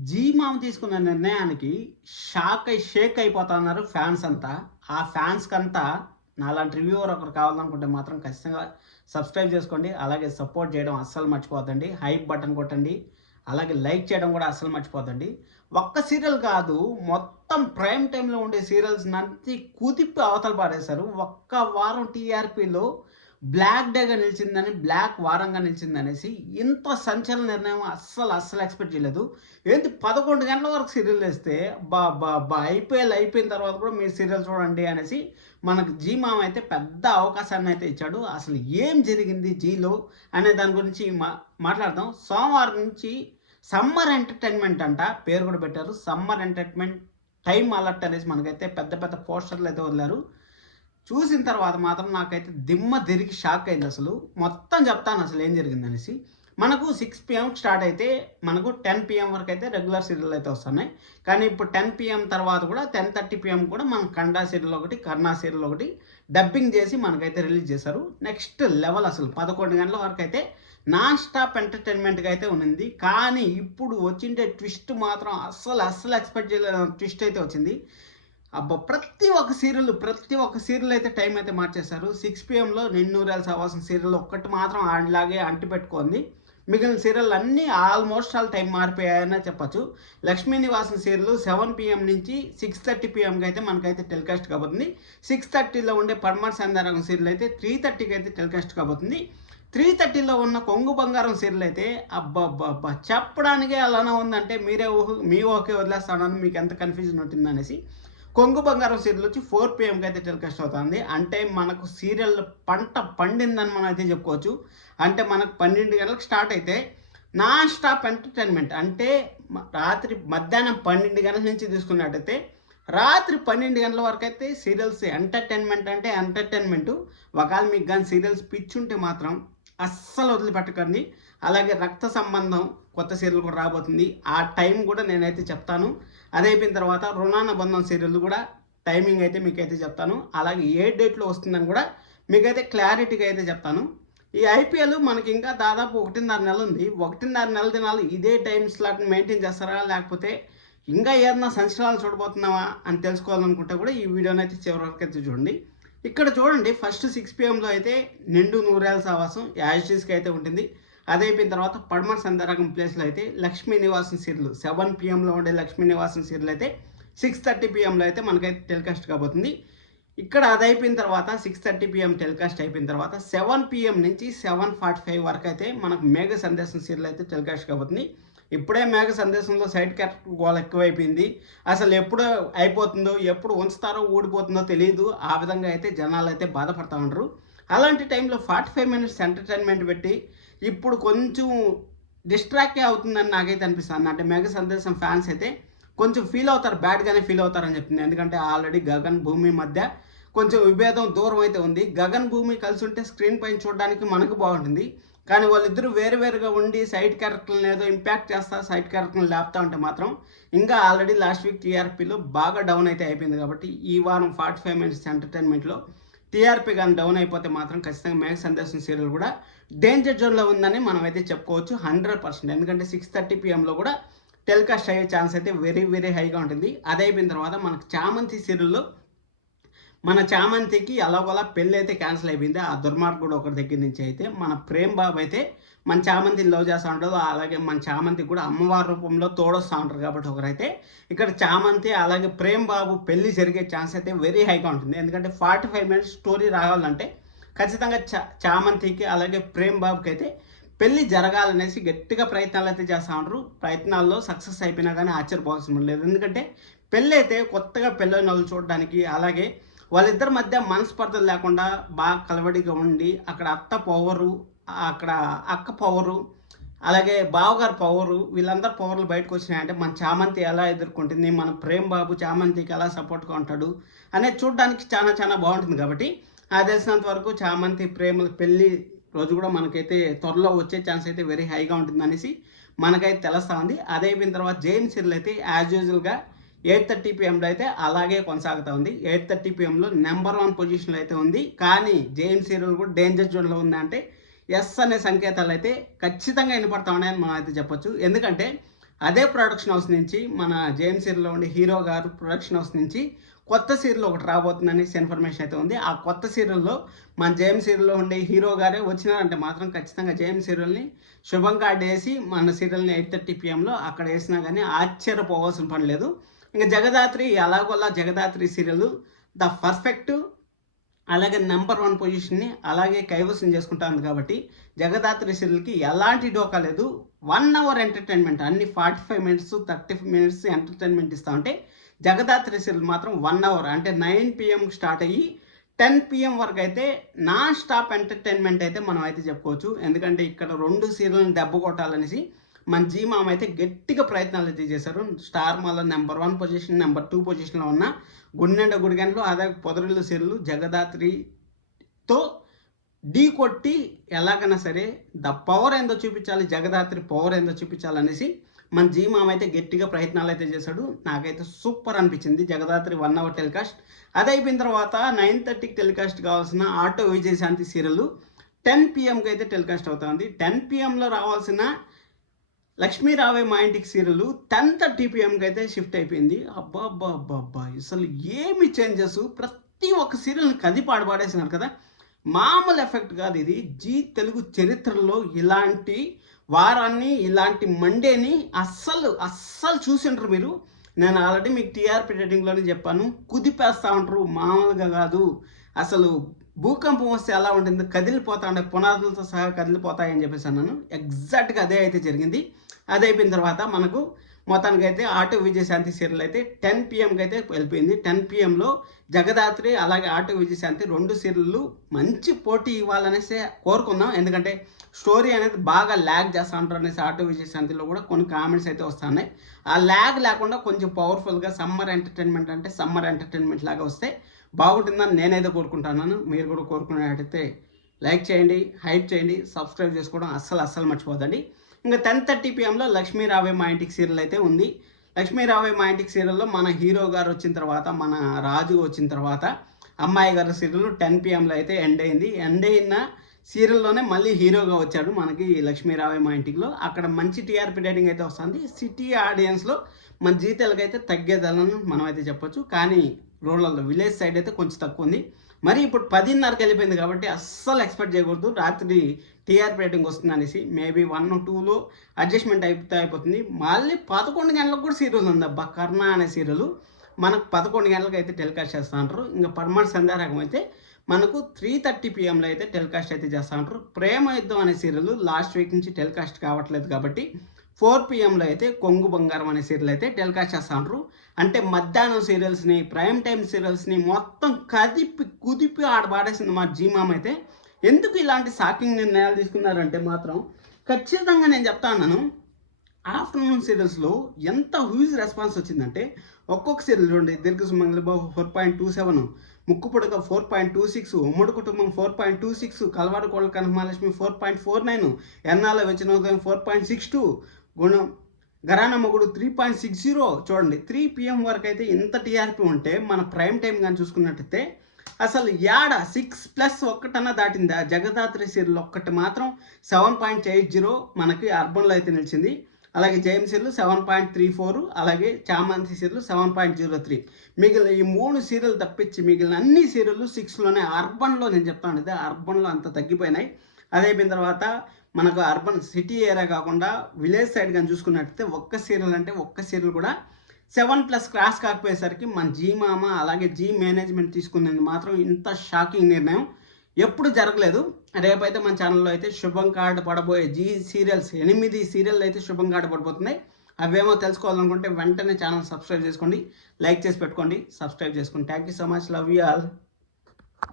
G మామ తీసుకున్న నిర్ణయానికి షేక్ అయిపోతున్నారు ఫ్యాన్స్ అంతా. ఆ ఫ్యాన్స్‌కంతా నాలాంటి రివ్యూవర్ ఒకరు కావాలనుకుంటే మాత్రం ఖచ్చితంగా సబ్స్క్రైబ్ చేసుకోండి. అలాగే సపోర్ట్ చేయడం అస్సలు మర్చిపోద్దండి. హైప్ బటన్ కొట్టండి. అలాగే లైక్ చేయడం కూడా అస్సలు మర్చిపోద్దండి. ఒక్క సీరియల్ కాదు, మొత్తం ప్రైమ్ టైమ్‌లో ఉండే సీరియల్స్‌నంతా కుదిపి అవతల పారేశారు. ఒక్క వారం టీఆర్‌పీలో బ్లాక్ డేగా నిలిచిందని, బ్లాక్ వారంగా నిలిచిందనేసి ఇంత సంచలన నిర్ణయం అస్సలు ఎక్స్‌పెక్ట్ చేయలేదు. ఏంటి 11 గంటల వరకు సీరియల్ ఏస్తే అబ్బబ్బబ్బా! ఐపీఎల్ అయిపోయిన తర్వాత కూడా మీరు సీరియల్ చూడండి అనేసి మనకు జీ మామ అయితే పెద్ద అవకాశాన్నయితే ఇచ్చాడు. అసలు ఏం జరిగింది జీలో అనే దాని గురించి మాట్లాడదాం. సోమవారం నుంచి సమ్మర్ ఎంటర్‌టైన్‌మెంట్ అంట పేరు కూడా పెట్టారు. సమ్మర్ ఎంటర్‌టైన్‌మెంట్ టైమ్ అలర్ట్ అనేసి మనకైతే పెద్ద పెద్ద పోస్టర్‌లయితే వదిలారు. చూసిన తర్వాత మాత్రం నాకైతే దిమ్మ తిరిగి షాక్ అయిందసలు. మొత్తం చెప్తాను అసలు ఏం జరిగిందనేసి. మనకు 6 పీఎంకి స్టార్ట్ అయితే మనకు 10 పీఎం వరకైతే రెగ్యులర్ సీరియల్ అయితే వస్తున్నాయి. కానీ ఇప్పుడు 10 పీఎం తర్వాత కూడా 10:30 పీఎం కూడా మనం కండా సీరియల్ ఒకటి, కర్ణా సీరియల్ ఒకటి డబ్బింగ్ చేసి మనకైతే రిలీజ్ చేశారు. నెక్స్ట్ లెవెల్ అసలు 11 గంటల వరకైతే నాన్ స్టాప్ ఎంటర్‌టైన్‌మెంట్‌గా అయితే ఉన్నింది. కానీ ఇప్పుడు వచ్చిండే ట్విస్ట్ మాత్రం అస్సలు ఎక్స్‌పెక్ట్ చేయలేని ట్విస్ట్ అయితే వచ్చింది. అబ్బా! ప్రతి ఒక్క సీరియల్ అయితే టైం అయితే మార్చేశారు. 6 పీఎంలో 'నిన్నూరేళ్ల సావాసం' సీరియల్ ఒక్కటి మాత్రం అలాగే అంటిపెట్టుకుంది. మిగిలిన సీరియల్ అన్నీ ఆల్మోస్ట్ ఆల్ టైం మారిపోయాయనే చెప్పొచ్చు. 'లక్ష్మీ నివాసం' సీరియల్ 7 పీఎం నుంచి 6:30 పీఎంకి అయితే మనకైతే టెలికాస్ట్ కాబోతుంది. 6:30లో ఉండే 'పడమటి సంధ్యారాగం' సీరియల్ అయితే 3:30కి అయితే టెలికాస్ట్ కాబోతుంది. 3:30లో ఉన్న 'కొంగు బంగారం' సీరియల్ అయితే అబ్బబ్బబ్బా! చెప్పడానికే అలానే ఉందంటే మీ ఊహకే వదిలేస్తానని మీకు ఎంత కన్‌ఫ్యూజన్ ఉంటుందనేసి 'కొంగు బంగారం' సీరియల్ వచ్చి 4 పీఎంకి అయితే టెలికాస్ట్ అవుతుంది. అంటే మనకు సీరియల్ పంట పండిందని మనం అయితే చెప్పుకోవచ్చు. అంటే మనకు 12 గంటలకు స్టార్ట్ అయితే నాన్ స్టాప్ ఎంటర్‌టైన్‌మెంట్ అంటే రాత్రి మధ్యాహ్నం 12 గంటల నుంచి తీసుకున్నట్టయితే రాత్రి 12 గంటల వరకైతే సీరియల్స్ ఎంటర్‌టైన్‌మెంట్ అంటే ఎంటర్‌టైన్‌మెంటు. ఒకవేళ మీకు గాని సీరియల్స్ పిచ్చుంటే మాత్రం అస్సలు వదిలిపెట్టకండి. అలాగే 'రక్త సంబంధం' కొత్త సీరియల్ కూడా రాబోతుంది. ఆ టైం కూడా నేనైతే చెప్తాను. అదయిపోయిన తర్వాత 'రుణానుబంధం' సీరియల్ కూడా టైమింగ్ అయితే మీకైతే చెప్తాను. అలాగే ఏ డేట్‌లో వస్తుందని కూడా మీకైతే క్లారిటీగా అయితే చెప్తాను. ఈ ఐపీఎల్ మనకి ఇంకా దాదాపు 1.5 నెల ఉంది. 1.5 నెల దినాలు ఇదే టైమ్ స్లాట్‌ని మెయింటైన్ చేస్తారా? లేకపోతే ఇంకా ఏదన్నా సంచలనాలు చూడబోతున్నామా అని తెలుసుకోవాలనుకుంటే కూడా ఈ వీడియోనైతే చివరి వరకు అయితే చూడండి. ఇక్కడ చూడండి ఫస్ట్ 6 పీఎంలో అయితే 'నిండు నూరేళ్ల సావాసం' యాజ్ ఇట్ ఈస్‌గా అయితే ఉంటుంది. అదయిపోయిన తర్వాత 'పడమటి సంధ్యారాగం' ప్లేస్‌లో అయితే 'లక్ష్మీ నివాసం' సీరియల్ 7 పీఎంలో ఉండే 'లక్ష్మీ నివాసం' సీరియల్ అయితే 6:30 పీఎంలో అయితే మనకైతే టెలికాస్ట్ కాబోతుంది. ఇక్కడ అదయిపోయిన తర్వాత 6:30 పీఎం టెలికాస్ట్ అయిపోయిన తర్వాత 7 పీఎం నుంచి 7:45 వరకైతే మనకు 'మేఘ సందేశం' సీరియల్ అయితే టెలికాస్ట్ కాబోతుంది. ఇప్పుడే 'మేఘ సందేశంలో' సైడ్ క్యారెక్టర్ గోల ఎక్కువైపోయింది. అసలు ఎప్పుడు అయిపోతుందో, ఎప్పుడు ఉంచుతారో, ఊడిపోతుందో తెలీదు. ఆ విధంగా అయితే జనాలైతే బాధపడతా ఉండరు. అలాంటి టైంలో 45 మినిట్స్ ఎంటర్‌టైన్‌మెంట్ పెట్టి ఇప్పుడు కొంచెం డిస్ట్రాక్టే అవుతుందని నాకైతే అనిపిస్తుంది. అంటే 'మేఘ సందేశం' ఫ్యాన్స్ అయితే కొంచెం ఫీల్ అవుతారు. బ్యాడ్‌గానే ఫీల్ అవుతారని చెప్తుంది. ఎందుకంటే ఆల్రెడీ గగన్, భూమి మధ్య కొంచెం విభేదం దూరం అయితే ఉంది. గగన్, భూమి కలిసి ఉంటే స్క్రీన్ పైన చూడడానికి మనకు బాగుంటుంది. కానీ వాళ్ళిద్దరూ వేరుగా ఉండి సైడ్ క్యారెక్టర్‌లను ఏదో ఇంపాక్ట్ చేస్తా, సైడ్ క్యారెక్టర్‌లను లేపుతా ఉంటే మాత్రం ఇంకా ఆల్రెడీ లాస్ట్ వీక్ టీఆర్‌పీలో బాగా డౌన్ అయితే అయిపోయింది కాబట్టి ఈ వారం 45 మినిట్స్ ఎంటర్‌టైన్‌మెంట్‌లో టీఆర్‌పీ గాని డౌన్ అయిపోతే మాత్రం ఖచ్చితంగా 'మేఘ సందేశం' సీరియల్ కూడా డేంజర్ జోన్‌లో ఉందని మనమైతే చెప్పుకోవచ్చు 100%. ఎందుకంటే 6:30 పీఎంలో కూడా టెలికాస్ట్ అయ్యే ఛాన్స్ అయితే వెరీ హైగా ఉంటుంది. అదయిపోయిన తర్వాత మనకు 'చామంతి' సీరియల్‌లో మన 'చామంతికి' ఎలాగోలా పెళ్ళైతే క్యాన్సిల్ అయిపోయింది. ఆ దుర్మార్గుడు ఒకడి దగ్గర నుంచి అయితే మన 'ప్రేమ్ బాబు' అయితే మన 'చామంతిని' లవ్ చేస్తా ఉంటాడు. అలాగే మన 'చామంతికి' కూడా అమ్మవారి రూపంలో తోడొస్తా ఉంటారు కాబట్టి ఒకరైతే ఇక్కడ 'చామంతి' అలాగే 'ప్రేమ్ బాబు' పెళ్లి జరిగే ఛాన్స్ అయితే వెరీ హైగా ఉంటుంది. ఎందుకంటే 45 మినిట్స్ స్టోరీ రావాలంటే ఖచ్చితంగా 'చామంతికి' అలాగే 'ప్రేమ్ బాబుకి' అయితే పెళ్లి జరగాలనేసి గట్టిగా ప్రయత్నాలు అయితే చేస్తా ఉంటారు. ప్రయత్నాల్లో సక్సెస్ అయిపోయినా కానీ ఆశ్చర్యపోవాల్సిన లేదు. ఎందుకంటే పెళ్ళైతే కొత్తగా పెళ్ళైనోళ్ళు చూడడానికి అలాగే వాళ్ళిద్దరి మధ్య మనస్పర్ధలు లేకుండా బాగా కలవడిగా ఉండి అక్కడ అత్త పవరు, అక్కడ అక్క పవరు, అలాగే బావగారు పవరు వీళ్ళందరి పవర్లు బయటకు వచ్చినాయంటే మన 'చామంతి' ఎలా ఎదుర్కొంటుంది, మన 'ప్రేమ్ బాబు' 'చామంతికి' ఎలా సపోర్ట్‌గా ఉంటాడు అనేది చూడడానికి చాలా బాగుంటుంది కాబట్టి నాకు తెలిసినంత వరకు 'చామంతి' ప్రేమల పెళ్లి రోజు కూడా మనకైతే త్వరలో వచ్చే ఛాన్స్ అయితే వెరీ హైగా ఉంటుందనేసి మనకైతే తెలుస్తా ఉంది. అదయిపోయిన తర్వాత 'జైన్' సీరియల్ అయితే యాజ్ యూజువల్‌గా 8:30 పీఎంలో అయితే అలాగే కొనసాగుతా ఉంది. 8:30 పీఎంలో నంబర్ 1 పొజిషన్‌లో అయితే ఉంది. కానీ 'జైన్' సీరియల్ కూడా డేంజర్ జోన్‌లో ఉందంటే యెస్ అనే సంకేతాలు అయితే ఖచ్చితంగా వినపడతా ఉన్నాయని మనం అయితే చెప్పొచ్చు. ఎందుకంటే అదే ప్రొడక్షన్ హౌస్ నుంచి మన జేఎం సీరియల్లో ఉండే హీరో గారు ప్రొడక్షన్ హౌస్ నుంచి కొత్త సీరియల్ ఒకటి రాబోతుందనేసి ఇన్ఫర్మేషన్ అయితే ఉంది. ఆ కొత్త సీరియల్లో మన జేఎం సీరియల్లో ఉండే హీరో గారే వచ్చినారంటే మాత్రం ఖచ్చితంగా జేఎం సీరియల్ని శుభం కార్డ్ వేసి మన సీరియల్ని 8:30 PM అక్కడ వేసినా కానీ ఆశ్చర్యపోవాల్సిన పని లేదు. ఇంకా జగదాత్రి అలాగోలా జగదాత్రి సీరియల్ ద పర్ఫెక్ట్ అలాగే నెంబర్ 1 పొజిషన్ని అలాగే కైవసం చేసుకుంటాను కాబట్టి జగదాత్రి సీరియల్కి ఎలాంటి డోకా లేదు. 1 అవర్ ఎంటర్టైన్మెంట్, అన్ని 45 మినిట్స్ 30 మినిట్స్ ఎంటర్టైన్మెంట్ ఇస్తా ఉంటే జగదాత్రి సీరియల్ మాత్రం 1 అవర్ అంటే 9 PM స్టార్ట్ అయ్యి 10 PM వరకు అయితే నాన్ స్టాప్ ఎంటర్టైన్మెంట్ అయితే మనం అయితే చెప్పుకోవచ్చు. ఎందుకంటే ఇక్కడ 2 సీరియల్ని దెబ్బ కొట్టాలనేసి మన జీ మామ అయితే గట్టిగా ప్రయత్నాలు అయితే చేశారు. స్టార్ మాలో నెంబర్ 1 పొజిషన్, నెంబర్ 2 పొజిషన్లో ఉన్న గుండెండ గుడిగంటలు అదే పొదరిల్లు సీరియల్ జగదాత్రితో ఢీ కొట్టి ఎలాగైనా సరే ద పవర్ ఏందో చూపించాలి, జగదాత్రి పవర్ ఏందో చూపించాలనేసి మన జీ మామ అయితే గట్టిగా ప్రయత్నాలు అయితే చేశాడు. నాకైతే సూపర్ అనిపించింది జగదాత్రి 1 అవర్ టెలికాస్ట్. అది అయిపోయిన తర్వాత 9:30కి టెలికాస్ట్ కావాల్సిన ఆటో విజయశాంతి సీరియల్ 10 PMకి అయితే టెలికాస్ట్ అవుతుంది. 10 PMలో రావాల్సిన లక్ష్మీ రావే మా ఇంటికి సీరియల్ 10:30 PMకి అయితే షిఫ్ట్ అయిపోయింది. అబ్బా అబ్బా అబ్బా అబ్బా అసలు ఏమి చేంజెస్, ప్రతి ఒక్క సీరియల్ని కది పాడేసినారు కదా. మామూలు ఎఫెక్ట్ కాదు ఇది. జీ తెలుగు చరిత్రలో ఇలాంటి వారాన్ని, ఇలాంటి మండేని అస్సలు చూసింటారు మీరు. నేను ఆల్రెడీ మీకు టీఆర్పీ రేటింగ్లోనే చెప్పాను, కుదిపేస్తూ ఉంటారు మామూలుగా కాదు. అసలు భూకంపం వస్తే ఎలా ఉంటుంది, కదిలిపోతా ఉండే పునాదులతో సహా కదిలిపోతాయని చెప్పేసి అన్నాను. ఎగ్జాక్ట్గా అదే అయితే జరిగింది. అది అయిపోయిన తర్వాత మనకు మొత్తానికి అయితే ఆటో విజయశాంతి సీరియల్ అయితే 10 PMకి అయితే వెళ్ళిపోయింది. 10 PMలో జగదాత్రి అలాగే ఆటో విజయశాంతి 2 సీరియళ్ళు మంచి పోటీ ఇవ్వాలనేసి కోరుకుందాం. ఎందుకంటే స్టోరీ అనేది బాగా ల్యాగ్ చేస్తూ ఉంటారు అనేసి ఆటో విజయశాంతిలో కూడా కొన్ని కామెంట్స్ అయితే వస్తున్నాయి. ఆ ల్యాగ్ లేకుండా కొంచెం పవర్ఫుల్గా సమ్మర్ ఎంటర్టైన్మెంట్ అంటే సమ్మర్ ఎంటర్టైన్మెంట్ లాగా వస్తే బాగుంటుందని నేనైతే కోరుకుంటున్నాను. మీరు కూడా కోరుకునేటైతే లైక్ చేయండి, హైప్ చేయండి, సబ్స్క్రైబ్ చేసుకోవడం అస్సలు మర్చిపోదండి. ఇంకా 10:30 PMలో లక్ష్మీ రావే మా ఇంటికి సీరియల్ అయితే ఉంది. లక్ష్మీ రావే మా ఇంటికి సీరియల్లో మన హీరో గారు వచ్చిన తర్వాత, మన రాజు వచ్చిన తర్వాత అమ్మాయి గారి సీరియల్ 10 PMలో అయితే ఎండ్ అయింది. ఎండ్ అయిన సీరియల్లోనే మళ్ళీ హీరోగా వచ్చాడు మనకి లక్ష్మీ రావే మా ఇంటికిలో. అక్కడ మంచి టీఆర్పీ రేటింగ్ అయితే వస్తుంది. సిటీ ఆడియన్స్లో మన జీతాలకి అయితే తగ్గేదాలని మనం అయితే చెప్పొచ్చు. కానీ రూరల్లో విలేజ్ సైడ్ అయితే కొంచెం తక్కువ ఉంది. మరి ఇప్పుడు 10:30కి వెళ్ళిపోయింది కాబట్టి అస్సలు ఎక్స్పెక్ట్ చేయకూడదు రాత్రి టీఆర్పీ రేటింగ్ వస్తుంది అనేసి. మేబీ 1 or 2లో అడ్జస్ట్మెంట్ అయిపోతుంది. మళ్ళీ 11 గంటలకు కూడా సీరియల్ ఉంది అబ్బా, కర్ణ అనే సీరియల్ మనకు 11 గంటలకు అయితే టెలికాస్ట్ చేస్తూ ఉంటారు. ఇంకా పరమాణ్ సంధ్యారాగం అయితే మనకు 3:30 PMలో అయితే టెలికాస్ట్ అయితే చేస్తూ ఉంటారు. ప్రేమ యుద్ధం అనే సీరియల్ లాస్ట్ వీక్ నుంచి టెలికాస్ట్ కావట్లేదు కాబట్టి 4 PMలో అయితే కొంగు బంగారం అనే సీరియల్ అయితే టెలికాస్ట్ చేస్తూ ఉంటారు. అంటే మధ్యాహ్నం సీరియల్స్ని, ప్రైమ్ టైం సీరియల్స్ని మొత్తం కుదిపి ఆడబాడేసింది మా జీ మామ అయితే. ఎందుకు ఇలాంటి షాకింగ్ నిర్ణయాలు తీసుకున్నారంటే మాత్రం ఖచ్చితంగా నేను చెప్తా ఉన్నాను, ఆఫ్టర్నూన్ సీరియల్స్లో ఎంత హ్యూజ్ రెస్పాన్స్ వచ్చిందంటే ఒక్కొక్క సీరియల్ చూడండి. దీర్ఘ సుమంగళి 4.27, ముక్కు పొడక 4.26, ఉమ్మడి కుటుంబం 4.26, కలవాడు కోళ్ళ కనకమహాలక్ష్మి 4.49, ఎన్నాల వచ్చినోదయం 4.62, గుణం గరాన మొగుడు 3.60. చూడండి 3 PM వరకు అయితే ఇంత టీఆర్పీ ఉంటే మన ప్రైమ్ టైం కానీ చూసుకున్నట్టయితే అసలు 6+ ఒక్కటన్నా దాటిందా. జగదాత్రి సీరియల్ ఒక్కటి మాత్రం 7.80 మనకి అర్బన్లో అయితే నిలిచింది. అలాగే జేఎం సీరియల్ 7.34, అలాగే చామంతి సీరియల్ 7.03. మిగిలిన ఈ 3 సీరియల్ తప్పించి మిగిలిన అన్ని సీరియల్ 6లోనే. అర్బన్లో నేను చెప్తాను ఇదే, అర్బన్లో అంత తగ్గిపోయినాయి. అదే అయిపోయిన తర్వాత మనకు అర్బన్ సిటీ ఏరియా కాకుండా విలేజ్ సైడ్ కానీ చూసుకున్నట్టయితే ఒక్క సీరియల్ కూడా 7+ క్రాస్ కాకపోయేసరికి మన జీ మామ అలాగే జీ మేనేజ్మెంట్ తీసుకునేది మాత్రం ఇంత షాకింగ్ నిర్ణయం ఎప్పుడు జరగలేదు. రేపైతే మన ఛానల్లో అయితే శుభం కార్డు పడబోయే జీ సీరియల్స్ 8 సీరియల్ అయితే శుభం కార్డు పడిపోతున్నాయి. అవేమో తెలుసుకోవాలనుకుంటే వెంటనే ఛానల్ సబ్స్క్రైబ్ చేసుకోండి, లైక్ చేసి పెట్టుకోండి, సబ్స్క్రైబ్ చేసుకోండి. Thank you so much, love you all.